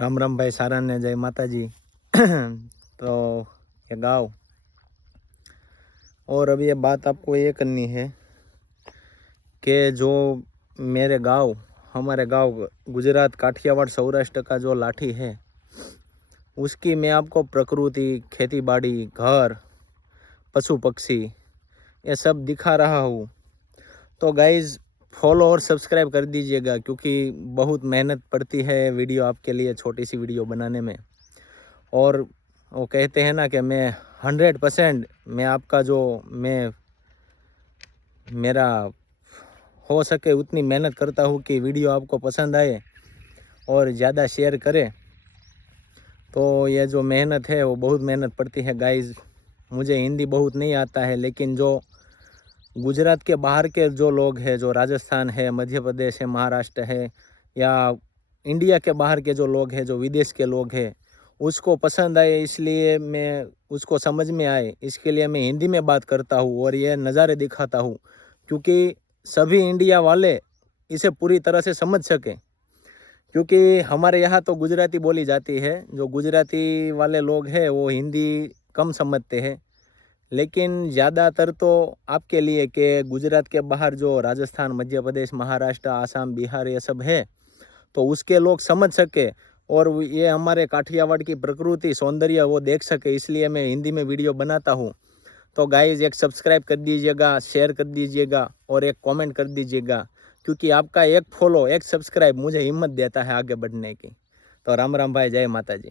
राम राम भाई सारा ने जय माता जी। तो ये गाँव और अब ये बात आपको ये करनी है कि जो मेरे गांव हमारे गांव गुजरात काठियावाड़ सौराष्ट्र का जो लाठी है उसकी मैं आपको प्रकृति, खेती बाड़ी, घर, पशु पक्षी ये सब दिखा रहा हूँ। तो गाइज़ फॉलो और सब्सक्राइब कर दीजिएगा क्योंकि बहुत मेहनत पड़ती है वीडियो आपके लिए छोटी सी वीडियो बनाने में। और वो कहते हैं ना कि मैं 100% मैं आपका जो मैं मेरा हो सके उतनी मेहनत करता हूँ कि वीडियो आपको पसंद आए और ज़्यादा शेयर करें। तो ये जो मेहनत है वो बहुत मेहनत पड़ती है गाइज़। मुझे हिंदी बहुत नहीं आता है, लेकिन जो गुजरात के बाहर के जो लोग हैं, जो राजस्थान है, मध्य प्रदेश है, महाराष्ट्र है, या इंडिया के बाहर के जो लोग हैं, जो विदेश के लोग हैं, उसको पसंद आए, इसलिए मैं उसको समझ में आए इसके लिए मैं हिंदी में बात करता हूँ और ये नज़ारे दिखाता हूँ क्योंकि सभी इंडिया वाले इसे पूरी तरह से समझ सकें। क्योंकि हमारे यहाँ तो गुजराती बोली जाती है, जो गुजराती वाले लोग हैं वो हिंदी कम समझते हैं, लेकिन ज़्यादातर तो आपके लिए कि गुजरात के बाहर जो राजस्थान, मध्य प्रदेश, महाराष्ट्र, आसाम, बिहार ये सब है तो उसके लोग समझ सके और ये हमारे काठियावाड़ की प्रकृति, सौंदर्य वो देख सके, इसलिए मैं हिंदी में वीडियो बनाता हूँ। तो गाइज़ एक सब्सक्राइब कर दीजिएगा, शेयर कर दीजिएगा और एक कमेंट कर दीजिएगा क्योंकि आपका एक फॉलो, एक सब्सक्राइब मुझे हिम्मत देता है आगे बढ़ने की। तो राम राम भाई, जय माता जी।